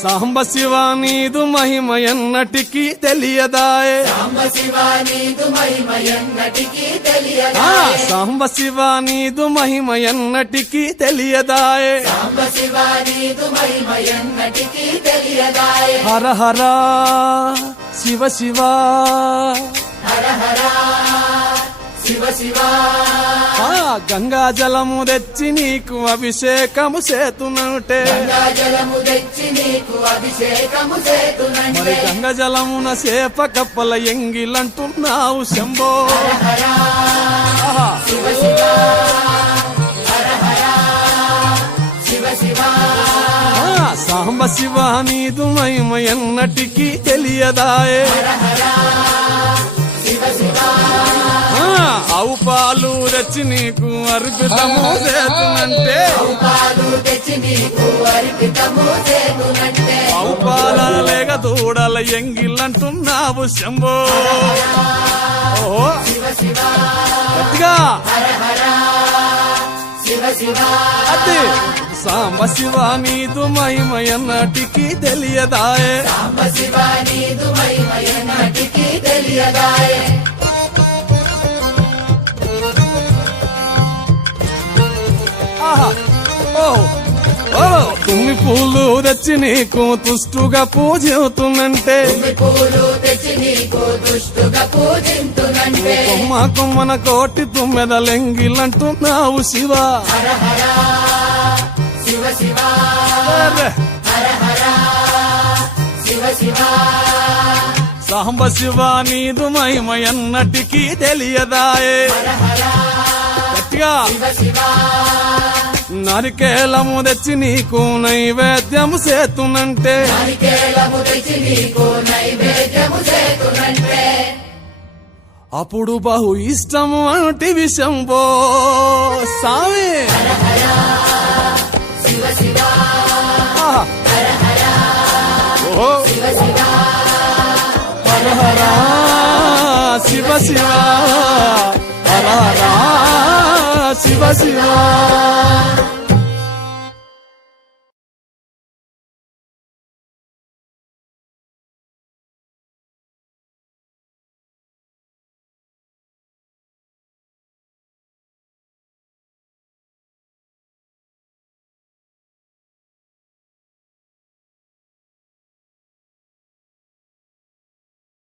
సాంబ శివ నీదు మహిమ ఎన్నటికీ తెలియదాయే సాంబ శివ నీదు మహిమ ఎన్నటికీ తెలియదాయే సాంబ శివ నీదు మహిమ ఎన్నటికీ తెలియదాయే సాంబ శివ నీదు మహిమ ఎన్నటికీ తెలియదాయే హర హర శివ శివ హర హర శివ శివ గంగా జలము తెచ్చి నీకు అభిషేకము చేతునంటే గంగా జలము తెచ్చి నీకు అభిషేకము చేతునంటే మరి గంగ జలమున చేప కప్పల ఎంగిలంటున్నావు శంభో హర శివ శివ హర హర శివ శివ సాంబ శివ నీదు మహిమ ఎన్నటికీ తెలియదాయే శివ శివ ఆవు పాలు తెచ్చి నీకు అర్పితము చేతునంటే పాలు తెచ్చి నీకు అర్పితము చేతునంటే ఆవు పాల లేక దూడల ఎంగిలంటున్నావు శంభో ఓహో శివ శివ గట్టిగా హర హర శివ శివ అది సాంబ శివ నీదు మహిమ ఎన్నటికీ తెలియదాయే సాంబ శివ నీదు మహిమ ఎన్నటికీ తెలియదాయే తుమ్మి పూలు తెచ్చి నీకు తుష్టుగా పూజవుతున్నంటే పూలు తెచ్చి నీకు దుష్టుగా పూజింతునంటే కొమ్మ కొమ్మన కోటి తుమ్మెదలెంగిలంటున్నావు శివ హర హర శివ శివ అరే, హర హర శివ శివ సాంబ శివ నీదు మహిమ ఎన్నటికీ తెలియదాయే గట్టిగా శివ శివ నరికేలము తెచ్చి నీకు నైవేద్యము చేతునంటే నారికేళము తెచ్చి నీకు నైవేద్యము చేతునంటే అప్పుడు బహు ఇష్టము అంటే విషంబో సామి శివ శివ ఆహా. ఓహో శివ శివ హర హర శివ శివ హర హర శివ శివ